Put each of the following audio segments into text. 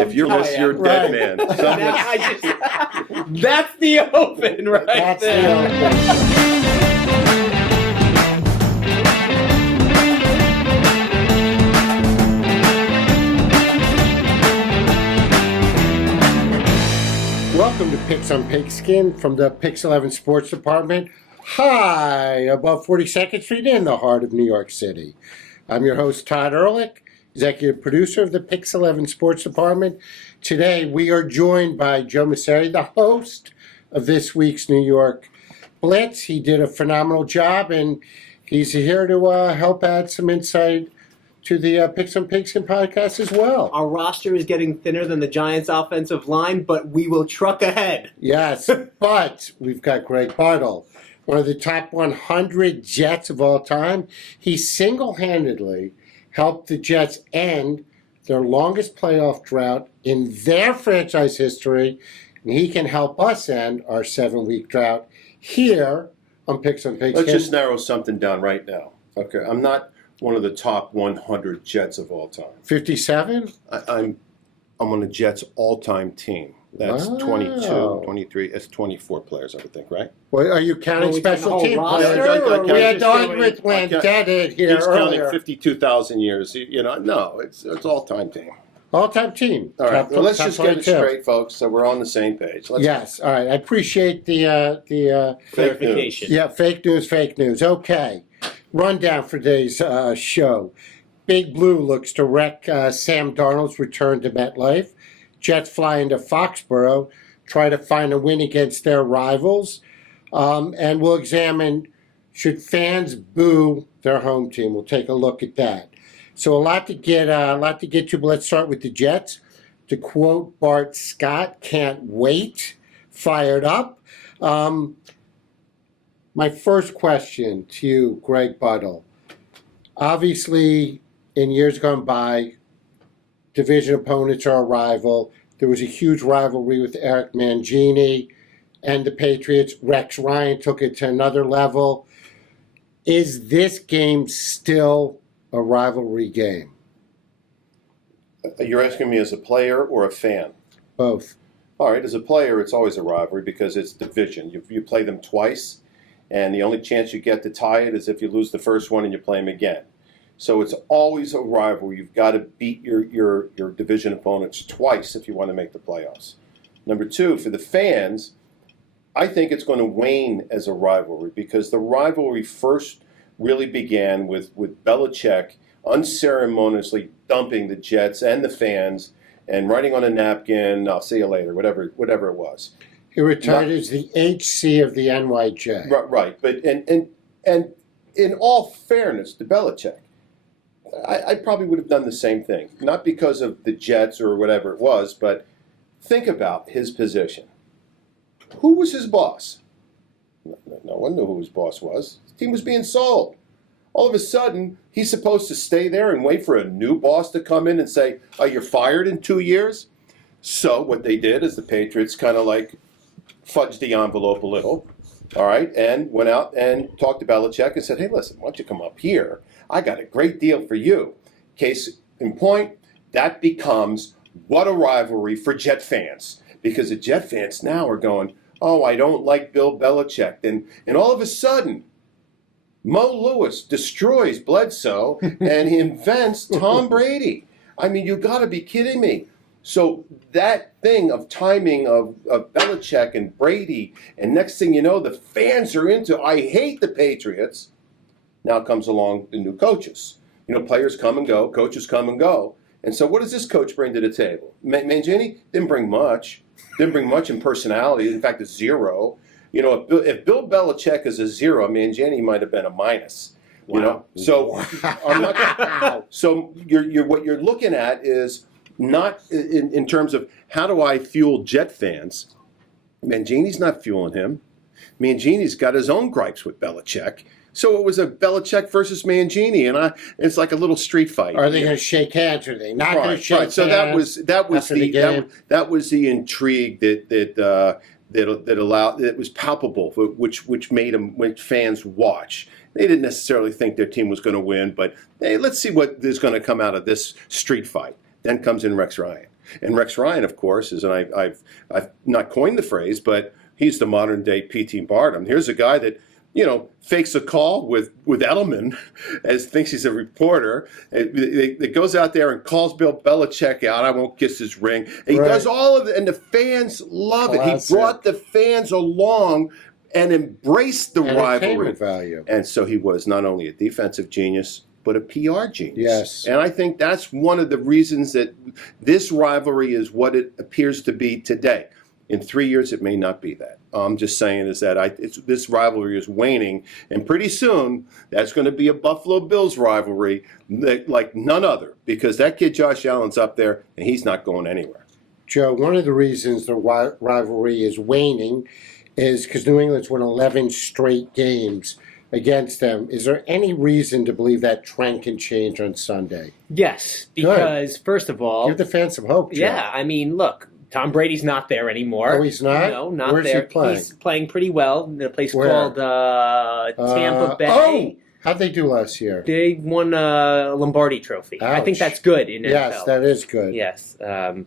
If you're listening, you're a dead man. That's the open right That's there. the open. Welcome to PIX on Pigskin from the PIX 11 Sports Department, high above 42nd Street in the heart of New York City. I'm your host, Todd Ehrlich, executive producer of the PIX 11 Sports Department. Today, we are joined by Joe Messeri, the host of this week's New York Blitz. He did a phenomenal job, and he's here to help add some insight to the PIX on Pigskin podcast as well. Our roster is getting thinner than the Giants' offensive line, but we will truck ahead. Yes, but we've got Greg Buttle, one of the top 100 Jets of all time. He single-handedly helped the Jets end their longest playoff drought in their franchise history, and he can help us end our 7-week drought here on PIX on Pigskin. Let's just narrow something down right now. Okay, I'm not one of the top 100 Jets of all time. 57? I'm on the Jets all-time team. That's 22, 23, that's 24 players, I would think, right? Well, are you counting special team players? I We had the argument when Dad here He's earlier. counting 52,000 years. No, it's all-time team. All-time team. All right, Top- well, let's top just get it 22. straight, folks, so we're on the same page. Yes, all right. I appreciate the Clarification. yeah, fake news. Okay. Rundown for today's show. Big Blue looks to wreck Sam Darnold's return to MetLife. Jets fly into Foxboro, try to find a win against their rivals. And we'll examine, should fans boo their home team? We'll take a look at that. So a lot to get to, but let's start with the Jets. To quote Bart Scott, can't wait, fired up. My first question to you, Greg Buttle. Obviously, in years gone by, division opponents are a rival. There was a huge rivalry with Eric Mangini and the Patriots. Rex Ryan took it to another level. Is this game still a rivalry game? You're asking me as a player or a fan? Both. All right, as a player, it's always a rivalry because it's division. You play them twice, and the only chance you get to tie it is if you lose the first one and you play them again. So it's always a rivalry. You've got to beat your division opponents twice if you want to make the playoffs. Number two, for the fans, I think it's going to wane as a rivalry because the rivalry first really began with Belichick unceremoniously dumping the Jets and the fans and writing on a napkin, "I'll see you later," whatever it was. He retired as the HC of the NYJ. Right. But and in all fairness to Belichick, I probably would have done the same thing. Not because of the Jets or whatever it was, but think about his position. Who was his boss? No one knew who his boss was. His team was being sold. All of a sudden, he's supposed to stay there and wait for a new boss to come in and say, "Oh, you're fired in 2 years?" So what they did is the Patriots kind of like fudged the envelope a little, all right, and went out and talked to Belichick and said, "Hey, listen, why don't you come up here? I got a great deal for you." Case in point, that becomes what a rivalry for Jet fans, because the Jet fans now are going, "Oh, I don't like Bill Belichick." And all of a sudden, Mo Lewis destroys Bledsoe and he invents Tom Brady. I mean, you got to be kidding me. So that thing of timing of Belichick and Brady, and next thing you know, the fans are into, "I hate the Patriots." Now comes along the new coaches. Players come and go, coaches come and go. And so what does this coach bring to the table? Mangini didn't bring much. Didn't bring much in personality. In fact, a zero. If Bill Belichick is a zero, Mangini might have been a minus. So I'm not. So what you're looking at is not in terms of how do I fuel Jet fans. Mangini's not fueling him. Mangini's got his own gripes with Belichick. So it was a Belichick versus Mangini, and it's like a little street fight. Are they going to shake hands? Or are they not going to shake hands? So that was the intrigue that allowed, that was palpable, which made fans watch. They didn't necessarily think their team was going to win, but hey, let's see what is going to come out of this street fight. Then comes in Rex Ryan. And Rex Ryan, of course, is, and I've not coined the phrase, but he's the modern day P.T. Barnum. Here's a guy that, fakes a call with Edelman, as thinks he's a reporter. That goes out there and calls Bill Belichick out. I won't kiss his ring. And he does all of it, and the fans love it. He brought the fans along and embraced the rivalry. Value. And so he was not only a defensive genius, but a PR genius. Yes. And I think that's one of the reasons that this rivalry is what it appears to be today. In 3 years, it may not be that. I'm just saying is that this rivalry is waning, and pretty soon that's going to be a Buffalo Bills rivalry like none other, because that kid Josh Allen's up there, and he's not going anywhere. Joe, one of the reasons the rivalry is waning is because New England's won 11 straight games against them. Is there any reason to believe that trend can change on Sunday? Yes, because first of all, give the fans some hope, Joe. Yeah, I mean, look, Tom Brady's not there anymore. Oh, he's not? No, not Where's there. He playing? He's playing pretty well in a place Where? called Tampa Bay. Oh, how'd they do last year? They won a Lombardi trophy. I think Ouch. that's good in NFL. Yes, that is good. Yes,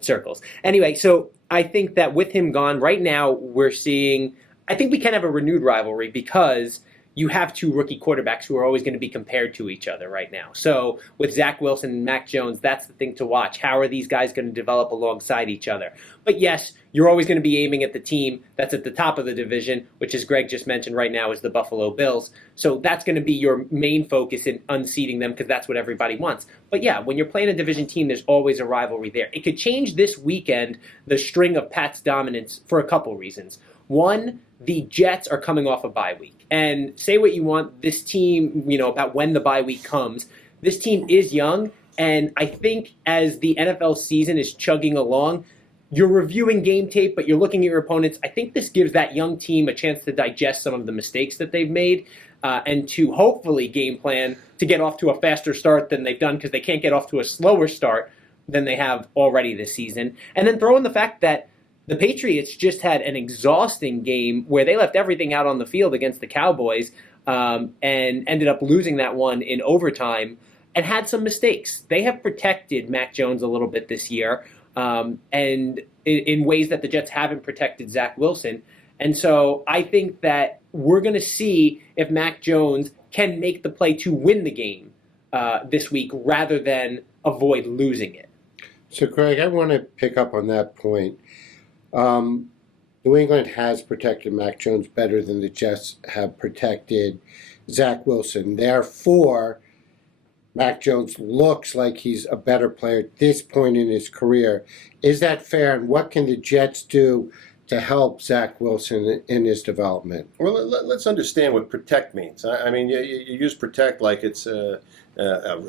circles. Anyway, so I think that with him gone, right now we're seeing, I think we can have a renewed rivalry because you have two rookie quarterbacks who are always going to be compared to each other right now. So with Zach Wilson and Mac Jones, that's the thing to watch. How are these guys going to develop alongside each other? But yes, you're always going to be aiming at the team that's at the top of the division, which, as Greg just mentioned right now, is the Buffalo Bills. So that's going to be your main focus in unseating them because that's what everybody wants. But yeah, when you're playing a division team, there's always a rivalry there. It could change this weekend, the string of Pat's dominance, for a couple reasons. One, the Jets are coming off a bye week. And say what you want, this team, about when the bye week comes, this team is young. And I think as the NFL season is chugging along, you're reviewing game tape, but you're looking at your opponents. I think this gives that young team a chance to digest some of the mistakes that they've made and to hopefully game plan to get off to a faster start than they've done because they can't get off to a slower start than they have already this season. And then throw in the fact that the Patriots just had an exhausting game where they left everything out on the field against the Cowboys and ended up losing that one in overtime and had some mistakes. They have protected Mac Jones a little bit this year and in ways that the Jets haven't protected Zach Wilson. And so I think that we're going to see if Mac Jones can make the play to win the game this week rather than avoid losing it. So, Greg, I want to pick up on that point. New England has protected Mac Jones better than the Jets have protected Zach Wilson. Therefore, Mac Jones looks like he's a better player at this point in his career. Is that fair? And what can the Jets do to help Zach Wilson in his development? Well, let's understand what protect means. I mean, you use protect like it's a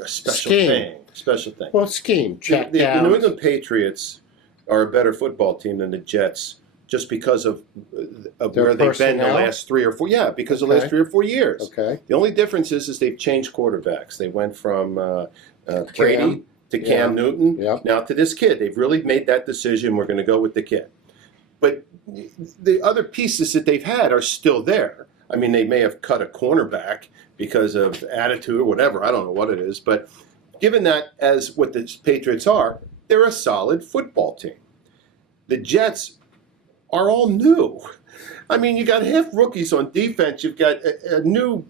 special thing. Special thing. Well, scheme. Check the down. New England Patriots are a better football team than the Jets just because of where they've been the last 3 or 4. Yeah, because of the last 3 or 4 years. Okay. The only difference is they've changed quarterbacks. They went from Brady to Cam Newton, now to this kid. They've really made that decision. We're going to go with the kid. But the other pieces that they've had are still there. I mean, they may have cut a cornerback because of attitude or whatever. I don't know what it is. But given that as what the Patriots are, they're a solid football team. The Jets are all new. I mean, you got half rookies on defense. You've got a new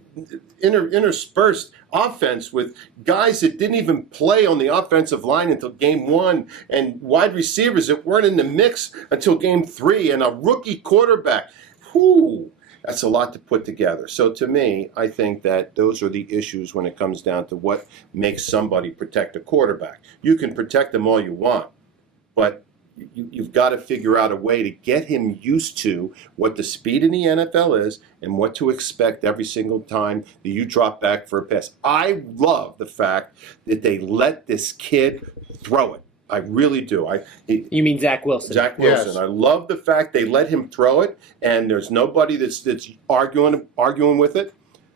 interspersed offense with guys that didn't even play on the offensive line until game 1 and wide receivers that weren't in the mix until game 3 and a rookie quarterback. Whew, that's a lot to put together. So to me, I think that those are the issues when it comes down to what makes somebody protect a quarterback. You can protect them all you want, but you've got to figure out a way to get him used to what the speed in the NFL is and what to expect every single time that you drop back for a pass. I love the fact that they let this kid throw it. I really do. You mean Zach Wilson? Zach Wilson. Yes. I love the fact they let him throw it, and there's nobody that's arguing with it.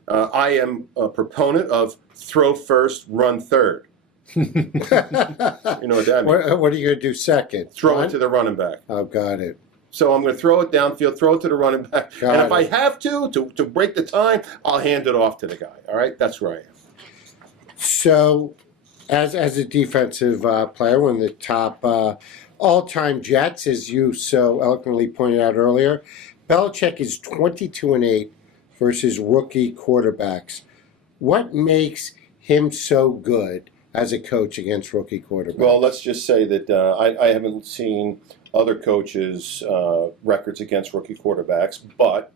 I am a proponent of throw first, run third. You know what that means? What are you going to do second? Throw it to the running back. Oh, got it. So I'm going to throw it downfield, throw it to the running back. And if I have to break the time, I'll hand it off to the guy. All right? That's where I am. So, as a defensive player, one of the top all-time Jets, as you so eloquently pointed out earlier, Belichick is 22-8 versus rookie quarterbacks. What makes him so good as a coach against rookie quarterbacks? Well, let's just say that I haven't seen other coaches' records against rookie quarterbacks, but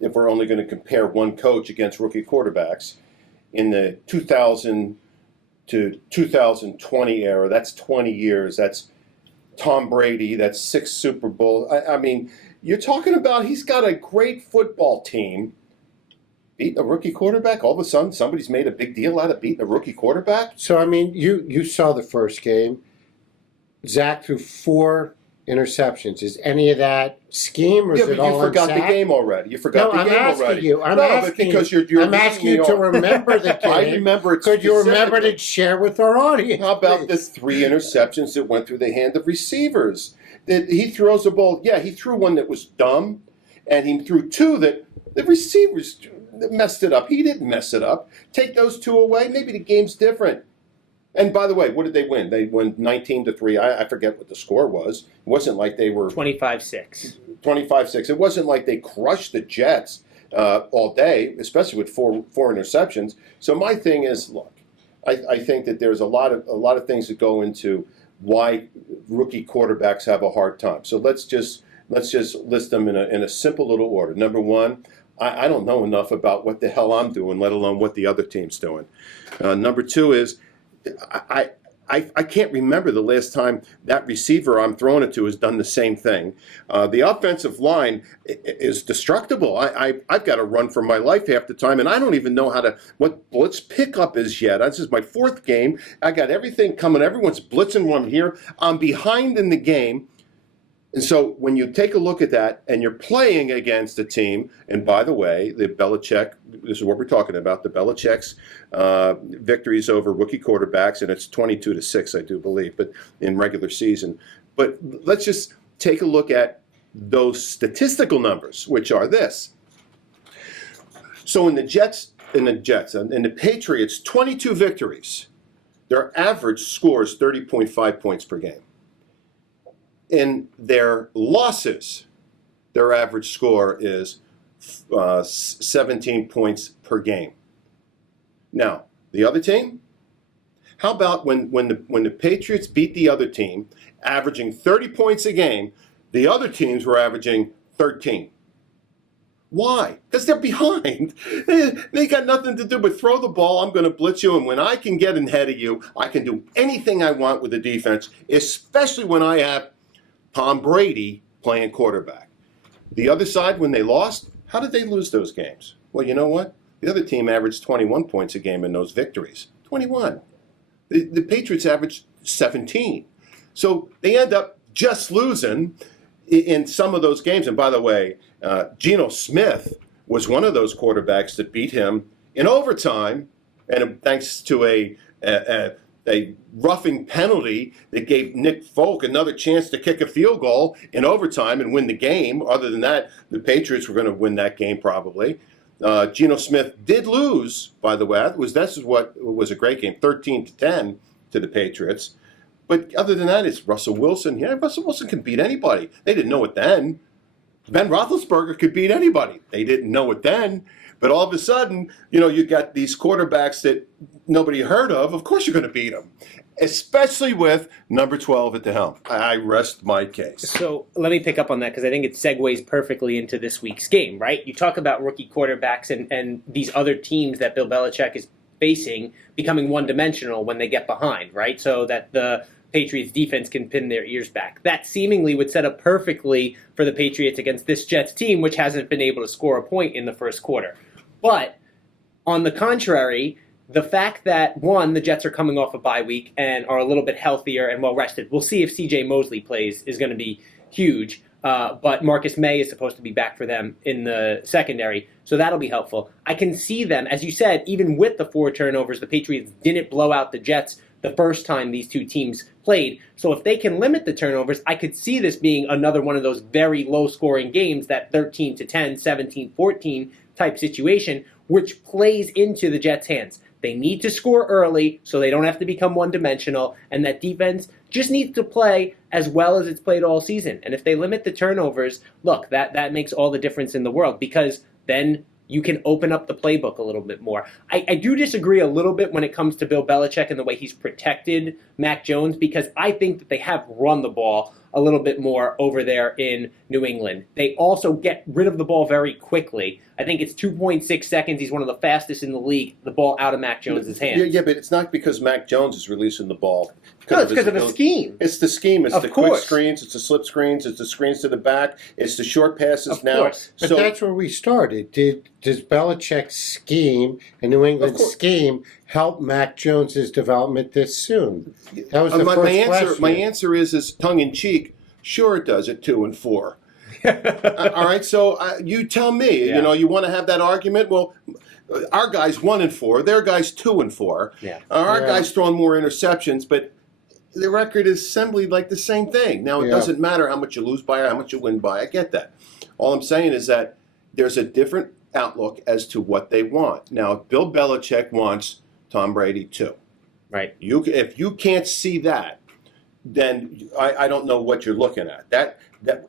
if we're only going to compare one coach against rookie quarterbacks, in the 2000 to 2020 era, that's 20 years, that's Tom Brady, that's 6 Super Bowls. I mean, you're talking about he's got a great football team. Beat a rookie quarterback, all of a sudden somebody's made a big deal out of beating a rookie quarterback? So, I mean, you saw the first game. Zach threw 4 interceptions. Is any of that scheme, or is Yeah, it but you all forgot on the Zach? game already. You forgot No, the game I'm asking already. you. I'm no, asking but because you. you're I'm asking you to remember the game. I remember it. Could you remember specifically. to share with our audience? How about the please? 3 interceptions that went through the hand of receivers? That he throws a ball. Yeah, he threw one that was dumb, and he threw 2 that the receivers messed it up. He didn't mess it up. Take those 2 away, maybe the game's different. And by the way, what did they win? They won 19-3. I forget what the score was. It wasn't like they were 25-6. 25-6. It wasn't like they crushed the Jets all day, especially with four interceptions. So my thing is, look, I think that there's a lot of things that go into why rookie quarterbacks have a hard time. So let's just list them in a simple little order. Number one, I don't know enough about what the hell I'm doing, let alone what the other team's doing. Number 2 is I can't remember the last time that receiver I'm throwing it to has done the same thing. The offensive line is destructible. I've got to run for my life half the time, and I don't even know what blitz pickup is yet. This is my 4th game. I got everything coming. Everyone's blitzing when I'm here. I'm behind in the game. And so when you take a look at that and you're playing against a team, and by the way, the Belichick, this is what we're talking about, the Belichick's victories over rookie quarterbacks, and it's 22-6, I do believe, but in regular season. But let's just take a look at those statistical numbers, which are this. So in the Patriots, 22 victories. Their average score is 30.5 points per game. In their losses, their average score is 17 points per game. Now, the other team? How about when the Patriots beat the other team, averaging 30 points a game, the other teams were averaging 13. Why? Because they're behind. They got nothing to do but throw the ball. I'm going to blitz you, and when I can get ahead of you, I can do anything I want with the defense, especially when I have Tom Brady playing quarterback. The other side, when they lost, how did they lose those games? Well, you know what? The other team averaged 21 points a game in those victories. 21. The Patriots averaged 17. So they end up just losing in some of those games. And by the way, Geno Smith was one of those quarterbacks that beat him in overtime, and thanks to a roughing penalty that gave Nick Folk another chance to kick a field goal in overtime and win the game. Other than that, the Patriots were going to win that game probably. Geno Smith did lose, by the way. This is what was a great game, 13-10 to the Patriots. But other than that, it's Russell Wilson. Yeah, Russell Wilson can beat anybody. They didn't know it then. Ben Roethlisberger could beat anybody. They didn't know it then. But all of a sudden, you got these quarterbacks that nobody heard of. Of course you're going to beat them, especially with number 12 at the helm. I rest my case. So let me pick up on that because I think it segues perfectly into this week's game, right? You talk about rookie quarterbacks and these other teams that Bill Belichick is facing becoming one-dimensional when they get behind, right? So that the Patriots defense can pin their ears back. That seemingly would set up perfectly for the Patriots against this Jets team, which hasn't been able to score a point in the first quarter. But on the contrary, the fact that, one, the Jets are coming off a bye week and are a little bit healthier and well-rested. We'll see if C.J. Mosley plays is going to be huge. But Marcus May is supposed to be back for them in the secondary, so that'll be helpful. I can see them, as you said, even with the 4 turnovers, the Patriots didn't blow out the Jets the first time these two teams played. So if they can limit the turnovers, I could see this being another one of those very low-scoring games, that 13-10, 17-14 type situation, which plays into the Jets' hands. They need to score early so they don't have to become one-dimensional, and that defense just needs to play as well as it's played all season. And if they limit the turnovers, look, that makes all the difference in the world, because then you can open up the playbook a little bit more. I do disagree a little bit when it comes to Bill Belichick and the way he's protected Mac Jones, because I think that they have run the ball a little bit more over there in New England. They also get rid of the ball very quickly. I think it's 2.6 seconds. He's one of the fastest in the league. The ball out of Mac Jones' hands. Yeah, but it's not because Mac Jones is releasing the ball. No, it's because of a scheme. It's the scheme. It's Of the quick course. screens. It's the slip screens. It's the screens to the back. It's the short passes Of now. course. But So that's where we started. Does Belichick's scheme and New England's course. scheme help Mac Jones's development this soon? That was the my, first my answer. question. My answer is tongue in cheek. Sure, it does at 2-4. All right. So you tell me. Yeah. You know, you want to have that argument? Well, our guy's 1-4. Their guy's 2-4. Yeah. Our Yeah. guy's throwing more interceptions, but the record is simply like the same thing. Now, it Yeah. doesn't matter how much you lose by or how much you win by. I get that. All I'm saying is that there's a different outlook as to what they want. Now, Bill Belichick wants Tom Brady too. Right. If you can't see that, then I don't know what you're looking at. That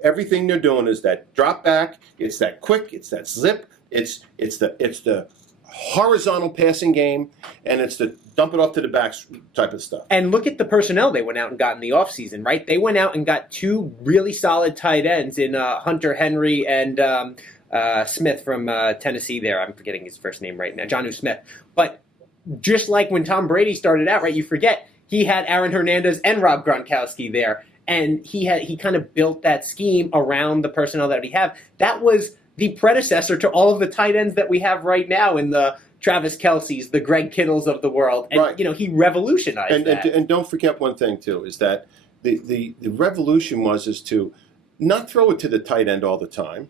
everything they're doing is that drop back. It's that quick. It's that zip. It's the horizontal passing game, and it's the dump it off to the backs type of stuff. And look at the personnel they went out and got in the offseason, right? They went out and got two really solid tight ends in Hunter Henry and Smith from Tennessee there. I'm forgetting his first name right now, Jonnu Smith. But just like when Tom Brady started out, right, you forget, he had Aaron Hernandez and Rob Gronkowski there. And he kind of built that scheme around the personnel that we have. That was the predecessor to all of the tight ends that we have right now in the Travis Kelce's, the Greg Kittles of the world. And, Right. he revolutionized that. And don't forget one thing, too, is that the revolution is to not throw it to the tight end all the time,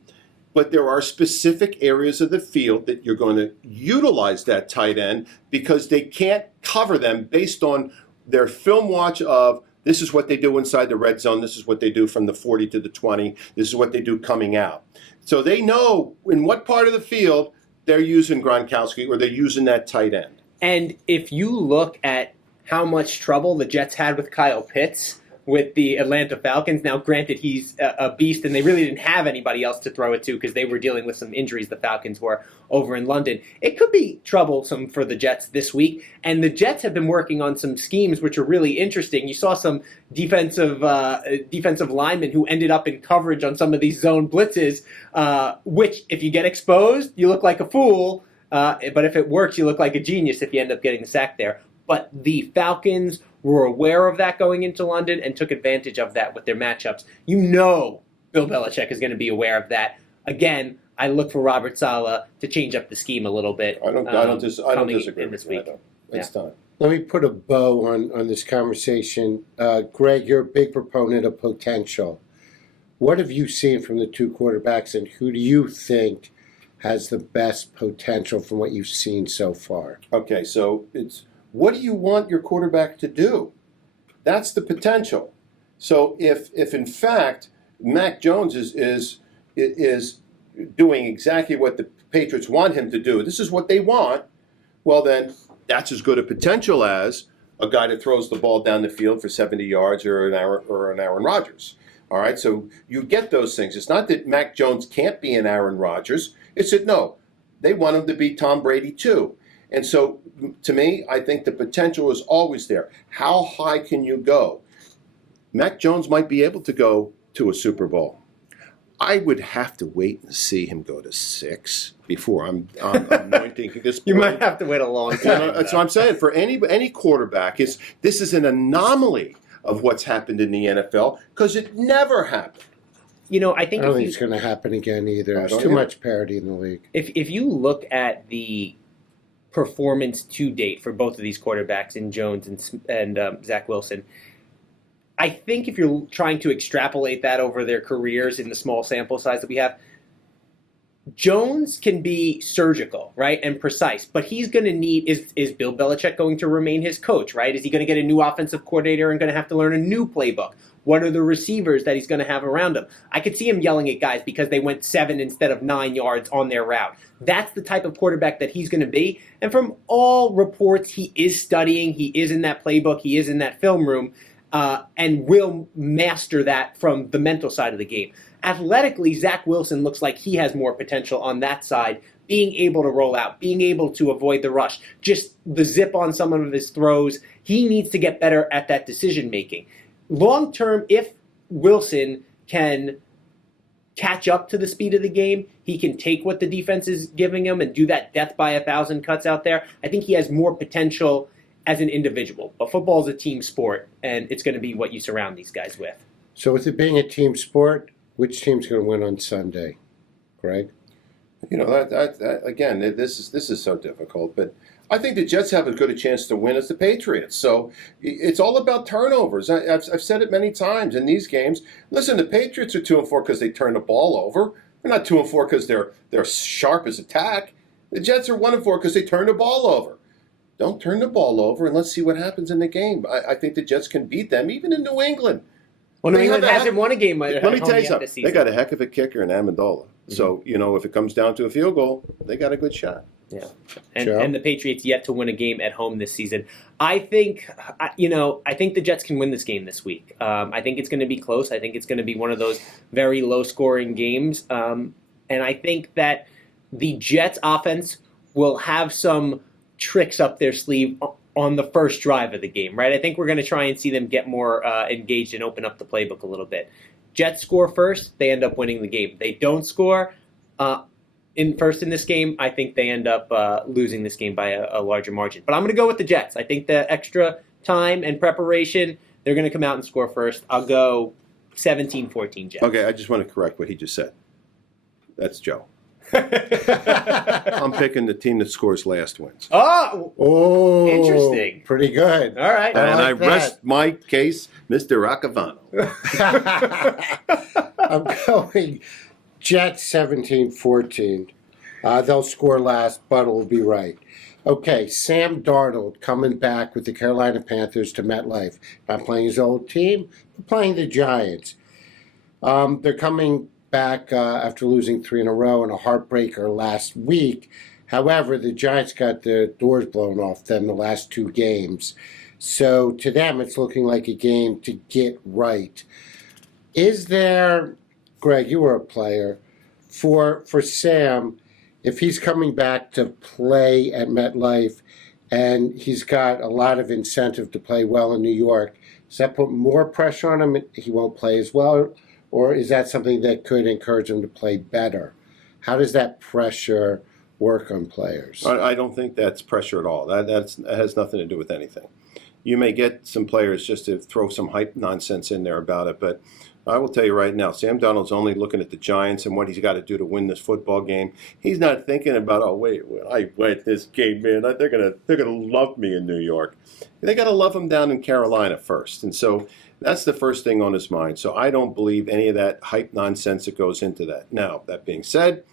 but there are specific areas of the field that you're going to utilize that tight end because they can't cover them based on their film watch of this is what they do inside the red zone, this is what they do from the 40 to the 20, this is what they do coming out. So they know in what part of the field they're using Gronkowski or they're using that tight end. And if you look at how much trouble the Jets had with Kyle Pitts with the Atlanta Falcons, now granted he's a beast and they really didn't have anybody else to throw it to because they were dealing with some injuries, the Falcons were over in London. It could be troublesome for the Jets this week, and the Jets have been working on some schemes which are really interesting. You saw some defensive linemen who ended up in coverage on some of these zone blitzes, which if you get exposed, you look like a fool, but if it works, you look like a genius if you end up getting sacked there. But the Falcons were aware of that going into London and took advantage of that with their matchups. Bill Belichick is going to be aware of that. Again, I look for Robert Saleh to change up the scheme a little bit. I don't disagree in this with you. week. It's time. Let me put a bow on this conversation. Greg, you're a big proponent of potential. What have you seen from the two quarterbacks, and who do you think has the best potential from what you've seen so far? Okay, so it's what do you want your quarterback to do? That's the potential. So if in fact Mac Jones is doing exactly what the Patriots want him to do, this is what they want, well then that's as good a potential as a guy that throws the ball down the field for 70 yards or an Aaron Rodgers. All right, so you get those things. It's not that Mac Jones can't be an Aaron Rodgers. It's that no, they want him to be Tom Brady too. And so, to me, I think the potential is always there. How high can you go? Mac Jones might be able to go to a Super Bowl. I would have to wait and see him go to 6 before I'm anointing this. You might have to wait a long time. That's what I'm saying. For any quarterback, this is an anomaly of what's happened in the NFL because it never happened. I think I don't think it's going to happen again either. There's too much parity in the league. If you look at the performance to date for both of these quarterbacks in Jones and Zach Wilson, I think if you're trying to extrapolate that over their careers in the small sample size that we have, Jones can be surgical, right, and precise, but he's going to need, is Bill Belichick going to remain his coach, right? Is he going to get a new offensive coordinator and going to have to learn a new playbook? What are the receivers that he's going to have around him? I could see him yelling at guys because they went 7 instead of 9 yards on their route. That's the type of quarterback that he's going to be. And from all reports, he is studying. He is in that playbook. He is in that film room. and will master that from the mental side of the game. Athletically, Zach Wilson looks like he has more potential on that side, being able to roll out, being able to avoid the rush, just the zip on some of his throws. He needs to get better at that decision making. Long term, if Wilson can catch up to the speed of the game, he can take what the defense is giving him and do that death by 1,000 cuts out there. I think he has more potential as an individual. But football is a team sport, and it's going to be what you surround these guys with. So with it being a team sport, which team's going to win on Sunday, Greg? You know, that again, this is so difficult, but I think the Jets have as good a chance to win as the Patriots. So it's all about turnovers. I've said it many times in these games. Listen, the Patriots are 2-4 because they turn the ball over. They're not 2-4 because they're sharp as attack. The Jets are 1-4 because they turn the ball over. Don't turn the ball over, and let's see what happens in the game. I think the Jets can beat them, even in New England. Well, New England hasn't won a game. Let me tell you something. They got a heck of a kicker in Amendola. Mm-hmm. So, you know, if it comes down to a field goal, they got a good shot. Yeah. And the Patriots yet to win a game at home this season. I think the Jets can win this game this week. I think it's going to be close. I think it's going to be one of those very low-scoring games. And I think that the Jets offense will have some tricks up their sleeve on the first drive of the game, right? I think we're going to try and see them get more engaged and open up the playbook a little bit. Jets score first, they end up winning the game. They don't score in this game, I think they end up losing this game by a larger margin. But I'm going to go with the Jets. I think the extra time and preparation, they're going to come out and score first. I'll go 17-14 Jets. Okay, I just want to correct what he just said. That's Joe. I'm picking the team that scores last wins. Oh, interesting. Pretty good. All right. I rest my case, Mr. Roccavano. I'm going Jets 17-14. They'll score last. Buttle will be right. Okay, Sam Darnold coming back with the Carolina Panthers to MetLife. Not playing his old team, but playing the Giants. They're coming back after losing 3 in a row and a heartbreaker last week. However, the Giants got the doors blown off them the last 2 games. So to them, it's looking like a game to get right. Is there, Greg, you were a player, for Sam, if he's coming back to play at MetLife and he's got a lot of incentive to play well in New York, does that put more pressure on him? He won't play as well? Or is that something that could encourage them to play better? How does that pressure work on players? I don't think that's pressure at all. That has nothing to do with anything. You may get some players just to throw some hype nonsense in there about it, but I will tell you right now, Sam Darnold's only looking at the Giants and what he's got to do to win this football game. He's not thinking about, oh wait, when I win this game, man, they're gonna love me in New York. They got to love him down in Carolina first, and so that's the first thing on his mind. So I don't believe any of that hype nonsense that goes into that. Now, that being said,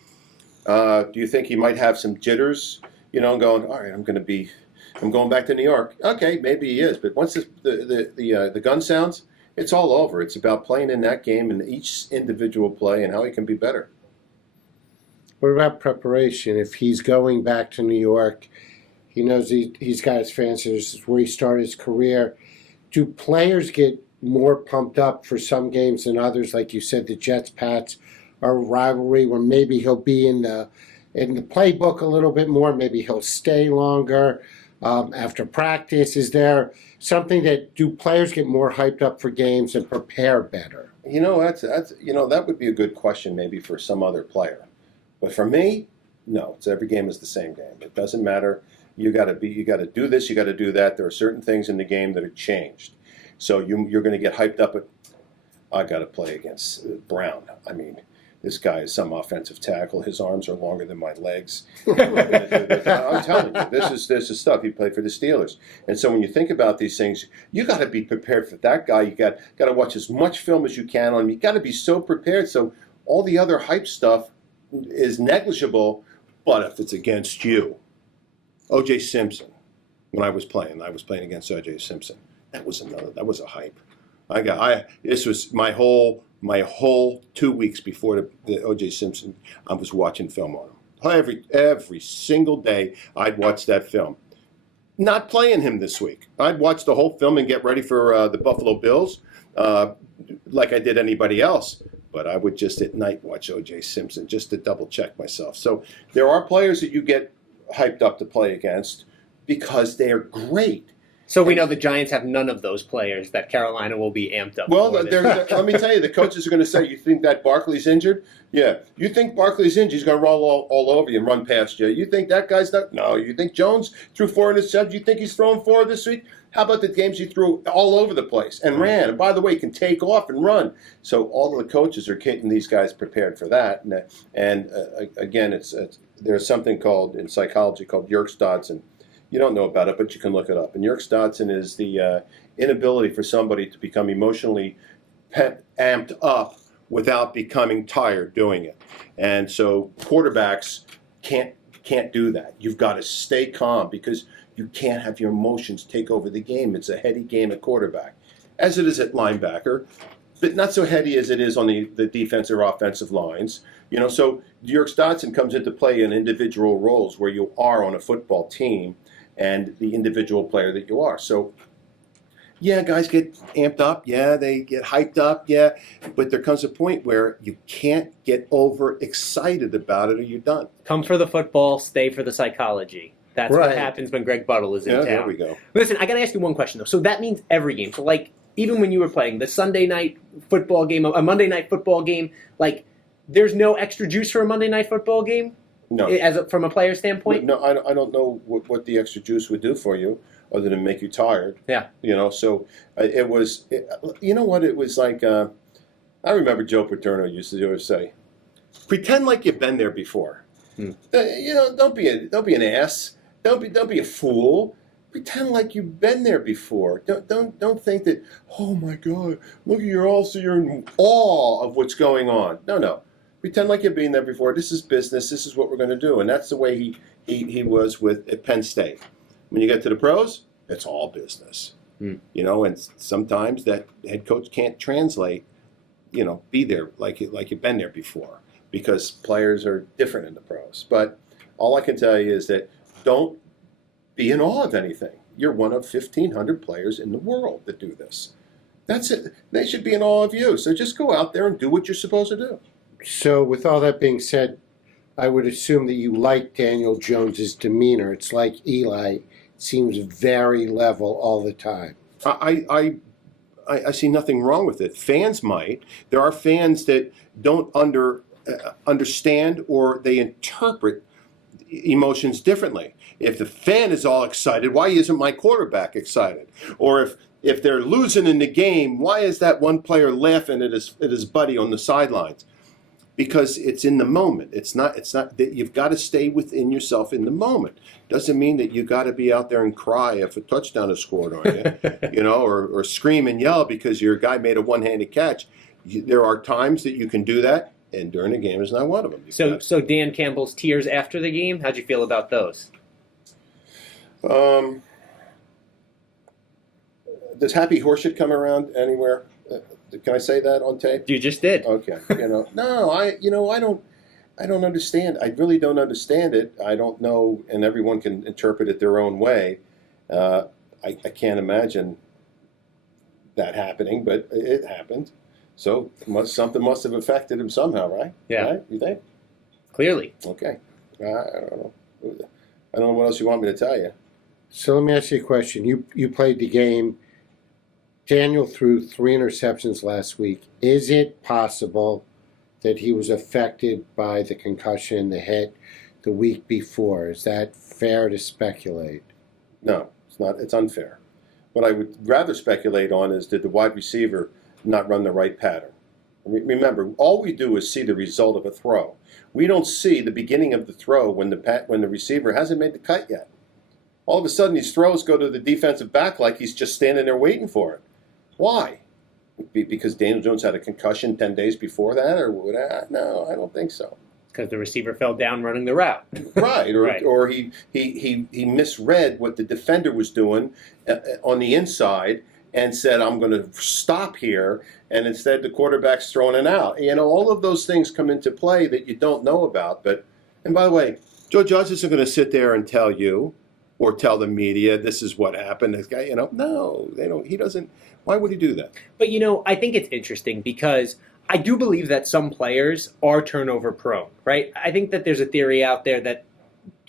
do you think he might have some jitters? You know, going, all right, I'm going back to New York. Okay, maybe he is, but once the gun sounds, it's all over. It's about playing in that game and each individual play and how he can be better. What about preparation? If he's going back to New York, he knows he's got his fans. This is where he started his career. Do players get more pumped up for some games than others? Like you said, the Jets-Pats are a rivalry where maybe he'll be in the playbook a little bit more. Maybe he'll stay longer after practice. Is there something do players get more hyped up for games and prepare better? You know, that would be a good question maybe for some other player. But for me, no. Every game is the same game. It doesn't matter. You got to do this. You got to do that. There are certain things in the game that are changed. So you're going to get hyped up. I got to play against Brown. I mean, this guy is some offensive tackle. His arms are longer than my legs. I'm telling you, this is stuff. He played for the Steelers. And so when you think about these things, you got to be prepared for that guy. You got to watch as much film as you can on him. You got to be so prepared. So all the other hype stuff is negligible. But if it's against you, O.J. Simpson, when I was playing against O.J. Simpson. That was a hype. This was my whole 2 weeks before the O.J. Simpson. I was watching film on him. Every single day I'd watch that film. not playing him this week. I'd watch the whole film and get ready for the Buffalo Bills like I did anybody else. But I would just at night watch O.J. Simpson just to double check myself. So there are players that you get hyped up to play against because they're great. So we know the Giants have none of those players that Carolina will be amped up Well, for. let me tell you, the coaches are going to say, you think that Barkley's injured? Yeah. You think Barkley's injured, he's going to roll all over you and run past you. You think that guy's not? No. You think Jones threw 4 interceptions? You think he's throwing 4 this week? How about the games he threw all over the place and ran? And by the way, he can take off and run. So all of the coaches are getting these guys prepared for that. And again, there's something called, in psychology, called Yerkes Dodson. You don't know about it, but you can look it up. And Yerkes Dodson is the inability for somebody to become emotionally amped up without becoming tired doing it. And so quarterbacks can't do that. You've got to stay calm because you can't have your emotions take over the game. It's a heady game at quarterback, as it is at linebacker, but not so heady as it is on the defensive or offensive lines. So Yerkes Dodson comes into play in individual roles where you are on a football team and the individual player that you are. So, yeah, guys get amped up. Yeah, they get hyped up. Yeah, but there comes a point where you can't get overexcited about it or you're done. Come for the football, stay for the psychology. That's Right. what happens when Greg Buttle is in town. There we go. Listen, I got to ask you one question, though. So that means every game. So, like, even when you were playing the Sunday night football game, a Monday night football game, like, there's no extra juice for a Monday night football game? No. From a player standpoint? No, I don't know what the extra juice would do for you other than make you tired. Yeah. So it was, you know what, it was like, I remember Joe Paterno used to always say, pretend like you've been there before. Don't be an ass. Don't be a fool. Pretend like you've been there before. Don't think that, oh my God, look at your officer, you're in awe of what's going on. No. Pretend like you've been there before. This is business. This is what we're going to do. And that's the way he was at Penn State. When you get to the pros, it's all business. And sometimes that head coach can't translate, be there like you've been there before because players are different in the pros. But all I can tell you is that don't be in awe of anything. You're one of 1,500 players in the world that do this. That's it. They should be in awe of you. So just go out there and do what you're supposed to do. So with all that being said, I would assume that you like Daniel Jones's demeanor. It's like Eli. It seems very level all the time. I see nothing wrong with it. Fans might. There are fans that don't understand or they interpret emotions differently. If the fan is all excited, why isn't my quarterback excited? Or if they're losing in the game, why is that one player laughing at his buddy on the sidelines? Because it's in the moment. It's not that you've got to stay within yourself in the moment. Doesn't mean that you got to be out there and cry if a touchdown is scored on you, or scream and yell because your guy made a one-handed catch. There are times that you can do that, and during the game is not one of them. So Dan Campbell's tears after the game, how'd you feel about those? Does Happy Horseshit come around anywhere? Can I say that on tape? You just did. Okay. No, I don't understand. I really don't understand it. I don't know, and everyone can interpret it their own way. I can't imagine that happening, but it happened. So something must have affected him somehow, right? Yeah. Right? You think? Clearly. Okay. I don't know. I don't know what else you want me to tell you. So let me ask you a question. You played the game. Daniel threw 3 interceptions last week. Is it possible that he was affected by the concussion in the head the week before? Is that fair to speculate? No, it's not. It's unfair. What I would rather speculate on is, did the wide receiver not run the right pattern? Remember, all we do is see the result of a throw. We don't see the beginning of the throw when the receiver hasn't made the cut yet. All of a sudden, these throws go to the defensive back like he's just standing there waiting for it. Why? Because Daniel Jones had a concussion 10 days before that, or what? No, I don't think so. Because the receiver fell down running the route. Right, Right. Or he misread what the defender was doing on the inside and said, I'm going to stop here, and instead the quarterback's throwing it out. All of those things come into play that you don't know about. And by the way, Joe Judge isn't going to sit there and tell you or tell the media this is what happened. This guy, no, they don't. He doesn't. Why would he do that? But I think it's interesting because I do believe that some players are turnover prone, right? I think that there's a theory out there that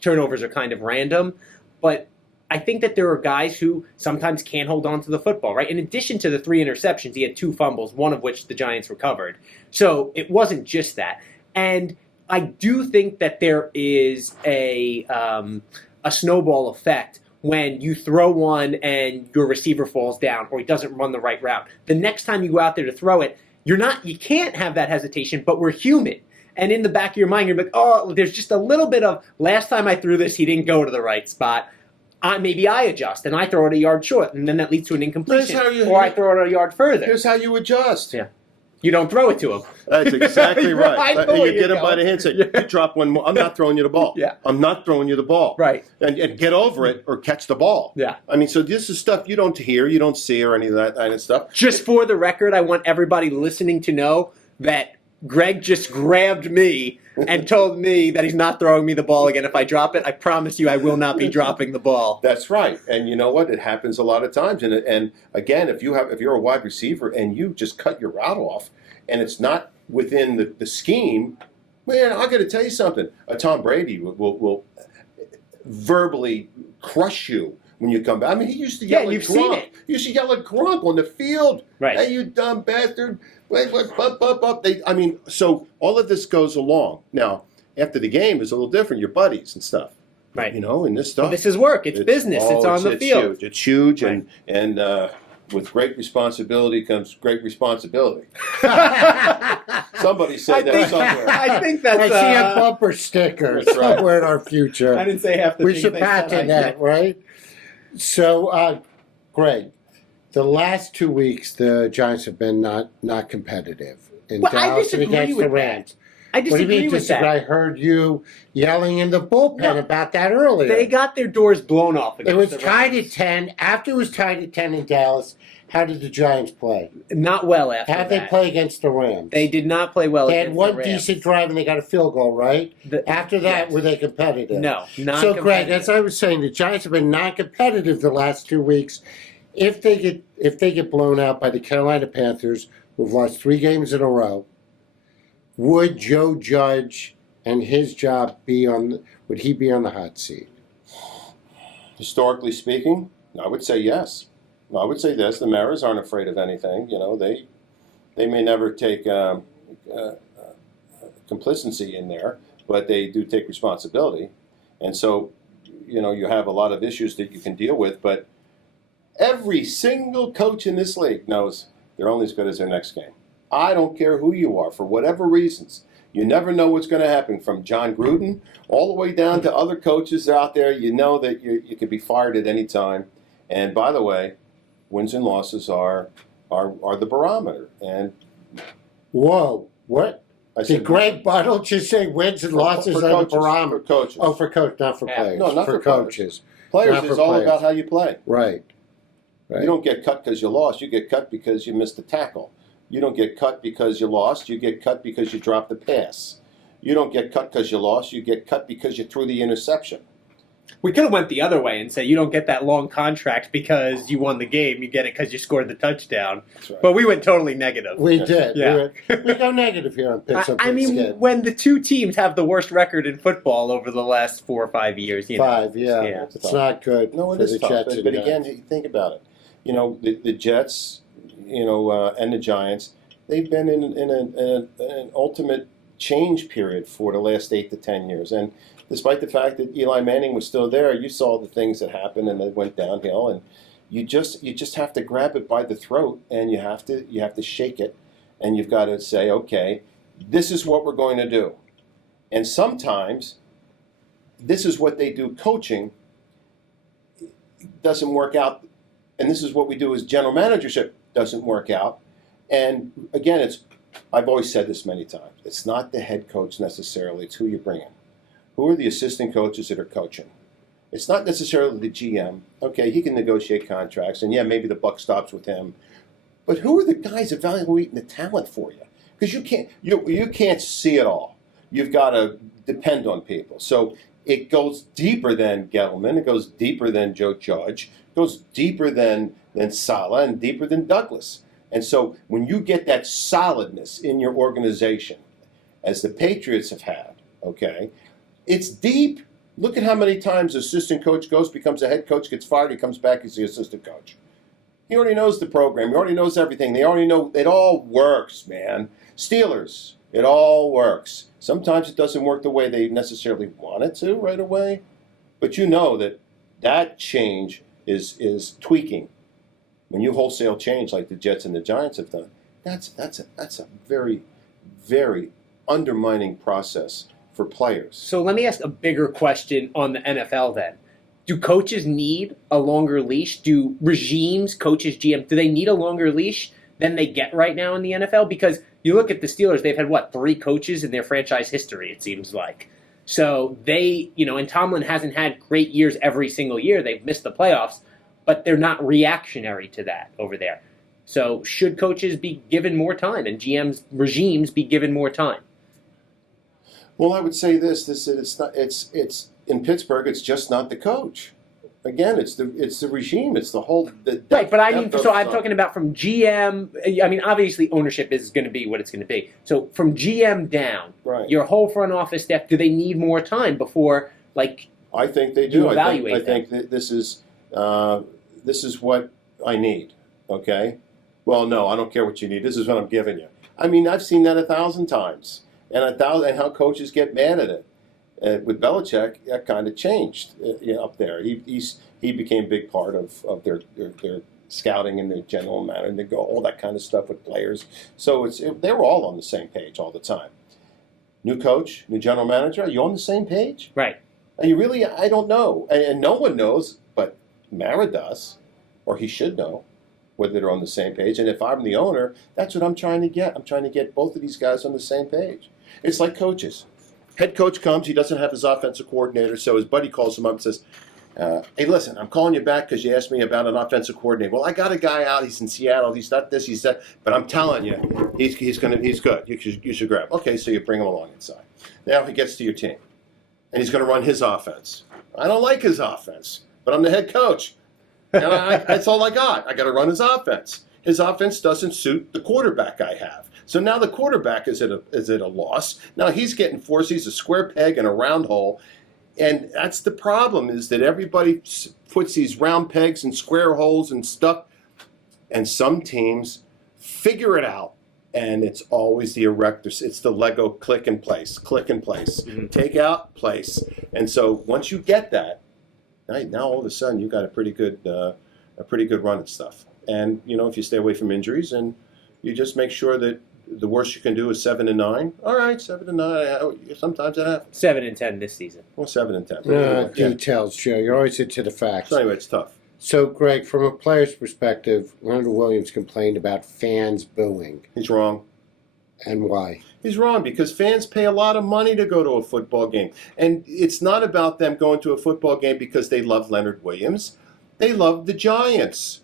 turnovers are kind of random, but I think that there are guys who sometimes can't hold on to the football, right? In addition to the 3 interceptions, he had 2 fumbles, one of which the Giants recovered. So it wasn't just that. And I do think that there is a snowball effect when you throw one and your receiver falls down or he doesn't run the right route. The next time you go out there to throw it, you can't have that hesitation, but we're human. And in the back of your mind, you're like, oh, there's just a little bit of, last time I threw this, he didn't go to the right spot. Maybe I adjust and I throw it a yard short, and then that leads to an incompletion. Or I throw it a yard further. Here's how you adjust. Yeah. You don't throw it to him. That's exactly right. I know You where get you're him by the going. hand, say, you drop one more. I'm not throwing you the ball. Yeah. I'm not throwing you the ball. Right. And get over it or catch the ball. Yeah. I mean, so this is stuff you don't hear, you don't see, or any of that kind of stuff. Just for the record, I want everybody listening to know that Greg just grabbed me and told me that he's not throwing me the ball again. If I drop it, I promise you I will not be dropping the ball. That's right. And you know what? It happens a lot of times. And again, if you're a wide receiver and you just cut your route off and it's not within the scheme, man, I got to tell you something. A Tom Brady will verbally crush you when you come back. I mean, he used to yell at you've Gronk. seen it. He used to yell at Gronk on the field. Right. Hey, you dumb bastard. Wait, up. So all of this goes along. Now, after the game is a little different. Your buddies and stuff. Right. And this stuff. Well, this is work. It's business. It's on the field. Huge. It's huge, Right. and with great responsibility comes great responsibility. Somebody said that somewhere. I think that's. I see a bumper sticker That's right. somewhere in our future. I didn't say half the We things should they said patent I that, did. right? So, Greg, the last 2 weeks the Giants have been not competitive in Well, I Dallas and disagree against with the Rams. I What do you disagree mean with disagree? that. I heard you yelling in the bullpen No. about that earlier. They got their doors blown off. It against was the tied Rams. at 10. After it was tied at 10 in Dallas, how did the Giants play? Not well after How did they that. play against the Rams? They did not play well They had against one the Rams. decent drive and they got a field goal, right? After that, yes. were they competitive? No, not So, Greg, as I was saying, the Giants have been non-competitive the last 2 weeks. If they get blown out by the Carolina Panthers, who've lost 3 games in a row, would Joe Judge and his job would he be on the hot seat? Historically speaking, I would say yes. I would say this: the Maras aren't afraid of anything. They may never take complicity in there, but they do take responsibility. And so, you have a lot of issues that you can deal with. But every single coach in this league knows they're only as good as their next game. I don't care who you are, for whatever reasons. You never know what's going to happen, from John Gruden all the way down to other coaches out there. You know that you could be fired at any time. And by the way, wins and losses are the barometer. And Whoa, what? I Did Greg Buttle just say wins and losses for are the coaches, barometer? For coaches. Oh, for coach, not for Yeah. players. No, not for coaches. Players not is for all players. about how you play. Right. You don't get cut because you lost. You get cut because you missed the tackle. You don't get cut because you lost. You get cut because you dropped the pass. You don't get cut because you lost. You get cut because you threw the interception. We could have went the other way and said you don't get that long contract because you won the game. You get it because you scored the touchdown. That's right. But we went totally negative. We did. Yeah. We go negative here on Picks I mean, when the two teams have the worst record in football over the last 4 or 5 years, 5, yeah. Yeah. It's not good No, it for is the tough. Jets. But again, you think about it. The Jets, and the Giants, they've been in an ultimate change period for the last 8 to 10 years. And despite the fact that Eli Manning was still there, you saw the things that happened and they went downhill. And you just have to grab it by the throat, and you have to shake it, and you've got to say, okay, this is what we're going to do. And sometimes this is what they do coaching. It doesn't work out. And this is what we do as general managership, doesn't work out. And again, I've always said this many times. It's not the head coach necessarily, it's who you bring in. Who are the assistant coaches that are coaching? It's not necessarily the GM. Okay, he can negotiate contracts, and yeah, maybe the buck stops with him. But who are the guys evaluating the talent for you? Because you can't see it all. You've got to depend on people. So it goes deeper than Gettleman. It goes deeper than Joe Judge. It goes deeper than Saleh and deeper than Douglas. And so when you get that solidness in your organization, as the Patriots have had, okay, it's deep. Look at how many times assistant coach goes, becomes a head coach, gets fired, he comes back as the assistant coach. He already knows the program. He already knows everything. They already know it all works, man. Steelers, it all works. Sometimes it doesn't work the way they necessarily want it to right away, but you know that change is tweaking. When you wholesale change like the Jets and the Giants have done, that's a very, very undermining process for players. So let me ask a bigger question on the NFL then. Do coaches need a longer leash? Do regimes, coaches, GM, do they need a longer leash than they get right now in the NFL? Because you look at the Steelers, they've had, 3 coaches in their franchise history, it seems like. So they, and Tomlin hasn't had great years every single year. They've missed the playoffs, but they're not reactionary to that over there. So should coaches be given more time and GMs, regimes be given more time? Well, I would say it's in Pittsburgh. It's just not the coach. Again, it's the regime. It's the whole. Right, but I'm talking about from GM. I mean, obviously, ownership is going to be what it's going to be. So from GM down, right, your whole front office staff, do they need more time before, I think they do. Evaluate I think that this is what I need. Okay. Well, no, I don't care what you need. This is what I'm giving you. I mean, I've seen that 1,000 times, and how coaches get mad at it. With Belichick, that kind of changed up there. He became a big part of their scouting and their general manager, and they go all that kind of stuff with players. So they were all on the same page all the time. New coach, new general manager, are you on the same page? Right. Are you really? I don't know, and no one knows, but Mara does, or he should know whether they're on the same page. And if I'm the owner, that's what I'm trying to get. I'm trying to get both of these guys on the same page. It's like coaches. Head coach comes, he doesn't have his offensive coordinator, so his buddy calls him up and says, hey, listen, I'm calling you back because you asked me about an offensive coordinator. Well, I got a guy out, he's in Seattle, he's not this, he's that, but I'm telling you, he's good. You should grab him. Okay, so you bring him along inside. Now he gets to your team, and he's going to run his offense. I don't like his offense, but I'm the head coach. And that's all I got. I got to run his offense. His offense doesn't suit the quarterback I have. So now the quarterback is at a loss. Now he's getting forced. He's a square peg in a round hole. And that's the problem, is that everybody puts these round pegs and square holes and stuff. And some teams figure it out. And it's always the erector. It's the Lego click and place, Mm-hmm. take out, place. And so once you get that, now all of a sudden you've got a pretty good run at stuff. And if you stay away from injuries and you just make sure that the worst you can do is 7-9. All right, 7-9. Sometimes that happens. 7-10 this season. Well, 7-10. Details, Joe. You're always into the facts. So anyway, it's tough. So, Greg, from a player's perspective, Leonard Williams complained about fans booing. He's wrong. And why? He's wrong because fans pay a lot of money to go to a football game. And it's not about them going to a football game because they love Leonard Williams. They love the Giants.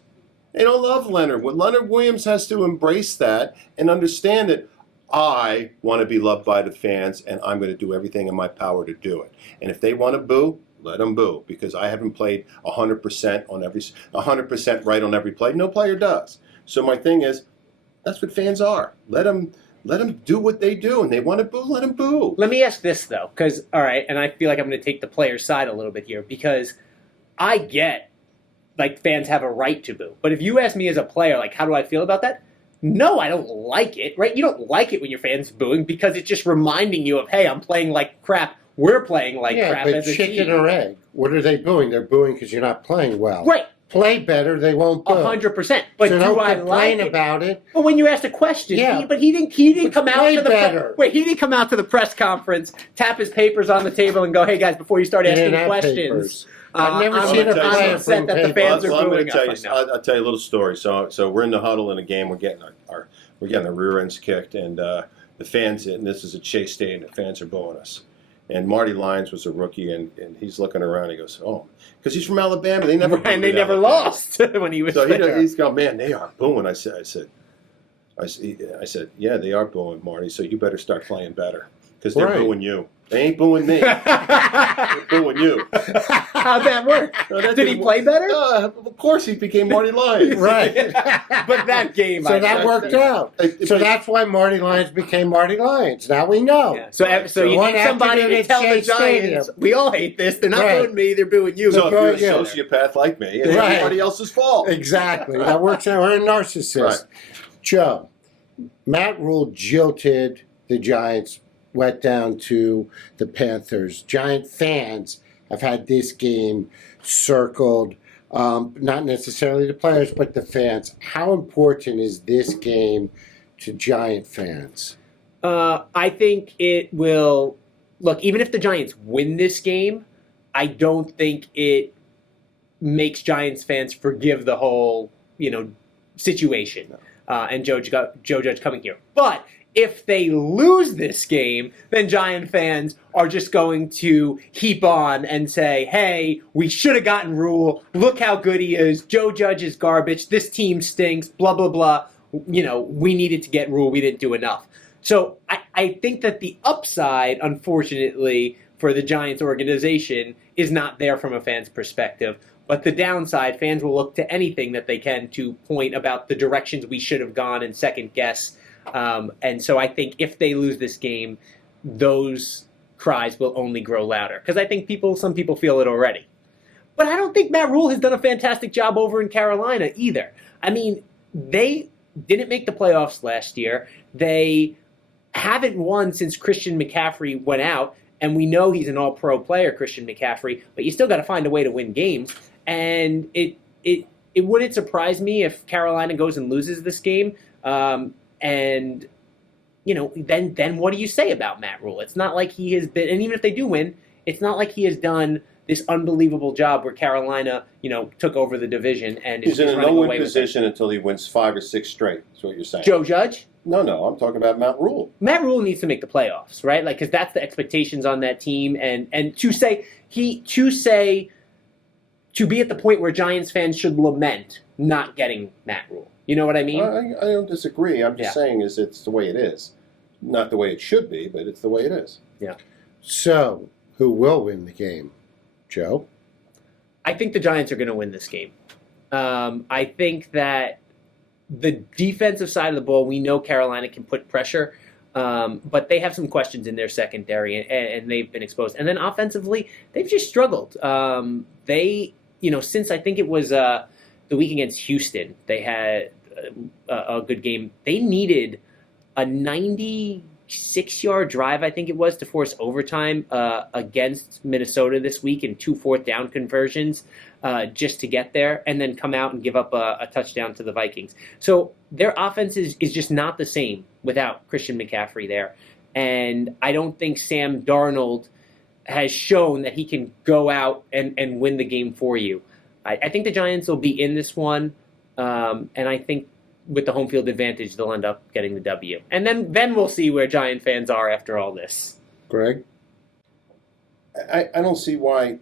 They don't love Leonard. Well, Leonard Williams has to embrace that and understand that I want to be loved by the fans, and I'm going to do everything in my power to do it. And if they want to boo, let them boo, because I haven't played 100% right on every play. No player does. So my thing is, that's what fans are. Let them do what they do, and they want to boo, let them boo. Let me ask this though, because all right, and I feel like I'm going to take the player's side a little bit here, because I get. Fans have a right to boo. But if you ask me as a player, how do I feel about that? No, I don't like it, right? You don't like it when your fans booing because it's just reminding you of, hey, I'm playing like crap. We're playing like crap as a team. Chicken or egg. What are they booing? They're booing because you're not playing well. Right. Play better, they won't boo. 100%. But so do don't I complain like about it? Well, when you asked a question, yeah. He didn't come out to the he didn't come out to the press conference, tap his papers on the table, and go, "Hey guys, before you start asking questions." I've never seen a player upset that the fans are booing us. I'll tell you a little story. So we're in the huddle in a game. We're getting our rear ends kicked, and the fans. And this is at Shea Stadium. The fans are booing us. And Marty Lyons was a rookie, and he's looking around. He goes, "Oh," because he's from Alabama. They never and they never lost when he was there. So he's going, "Man, they are booing." I said, "Yeah, they are booing, Marty. So you better start playing better because they're booing you." They ain't booing me. They're booing you. How'd that work? No, that Did he didn't play better? Of course, he became Marty Lyons. Right. But that game, So that worked out. So that's why Marty Lyons became Marty Lyons. Now we know. Yeah. So you One need somebody afternoon to at tell the Shea Giants, Stadium. we all hate this. They're not Right. booing me, they're booing you. So if you're a Yeah. sociopath like me, it's Right. everybody else's fault. Exactly. That works out. We're a narcissist. Right. Joe, Matt Rule jilted the Giants, went down to the Panthers. Giant fans have had this game circled, not necessarily the players, but the fans. How important is this game to Giant fans? I think it will. Look, even if the Giants win this game, I don't think it makes Giants fans forgive the whole, situation. And Joe Judge coming here. But if they lose this game, then Giant fans are just going to heap on and say, hey, we should have gotten Rule. Look how good he is. Joe Judge is garbage. This team stinks. Blah, blah, blah. We needed to get Rule. We didn't do enough. So I think that the upside, unfortunately, for the Giants organization is not there from a fan's perspective. But the downside, fans will look to anything that they can to point about the directions we should have gone and second guess. And so I think if they lose this game, those cries will only grow louder. Because I think some people feel it already. But I don't think Matt Rule has done a fantastic job over in Carolina either. I mean, they didn't make the playoffs last year. They haven't won since Christian McCaffrey went out. And we know he's an all-pro player, Christian McCaffrey. But you still got to find a way to win games. And it wouldn't surprise me if Carolina goes and loses this game. And then what do you say about Matt Rule? It's not like he has been, and even if they do win, it's not like he has done this unbelievable job where Carolina, took over the division and He's in a running no-win away with it. position until he wins 5 or 6 straight. That's what you're saying. Joe Judge? No, I'm talking about Matt Rule. Matt Rule needs to make the playoffs, right? Like, because that's the expectations on that team, and to be at the point where Giants fans should lament not getting Matt Rule. You know what I mean? I don't disagree. I'm just Yeah. saying it's the way it is. Not the way it should be, but it's the way it is. Yeah. So, who will win the game? Joe? I think the Giants are going to win this game. I think that the defensive side of the ball, we know Carolina can put pressure, but they have some questions in their secondary, and they've been exposed. And then offensively, they've just struggled. Since I think it was the week against Houston, they had a good game. They needed a 96-yard drive, I think it was, to force overtime against Minnesota this week in 2 fourth-down conversions just to get there, and then come out and give up a touchdown to the Vikings. So their offense is just not the same without Christian McCaffrey there. And I don't think Sam Darnold has shown that he can go out and win the game for you. I think the Giants will be in this one, and I think with the home field advantage, they'll end up getting the W. And then we'll see where Giant fans are after all this. Greg? I don't see why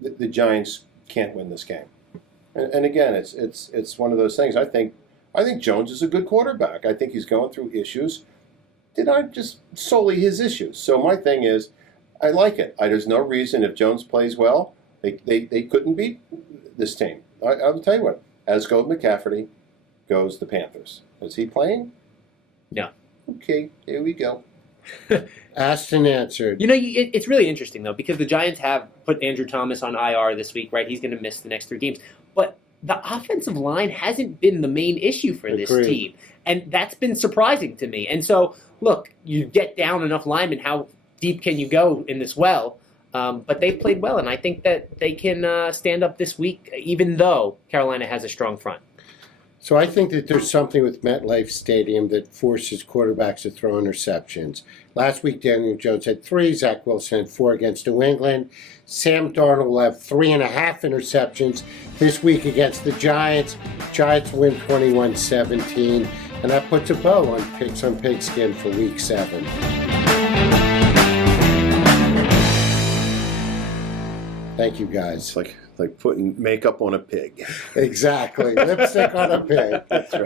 the Giants can't win this game. And again, it's one of those things. I think Jones is a good quarterback. I think he's going through issues. They're not just solely his issues. So my thing is, I like it. There's no reason if Jones plays well, they couldn't beat this team. I'll tell you what, as goes McCaffrey, goes the Panthers. Is he playing? No. Okay, here we go. Asked and answered. It's really interesting, though, because the Giants have put Andrew Thomas on IR this week, right? He's going to miss the next 3 games. But the offensive line hasn't been the main issue for this Agreed. team. And that's been surprising to me. And so, look, you get down enough linemen, how deep can you go in this well? But they've played well, and I think that they can stand up this week, even though Carolina has a strong front. So I think that there's something with MetLife Stadium that forces quarterbacks to throw interceptions. Last week, Daniel Jones had 3. Zach Wilson had 4 against New England. Sam Darnold will have 3.5 interceptions this week against the Giants. Giants win 21-17, and that puts a bow on Picks on Pigskin for Week 7. Thank you, guys. It's like putting makeup on a pig. Exactly. Lipstick on a pig. That's right.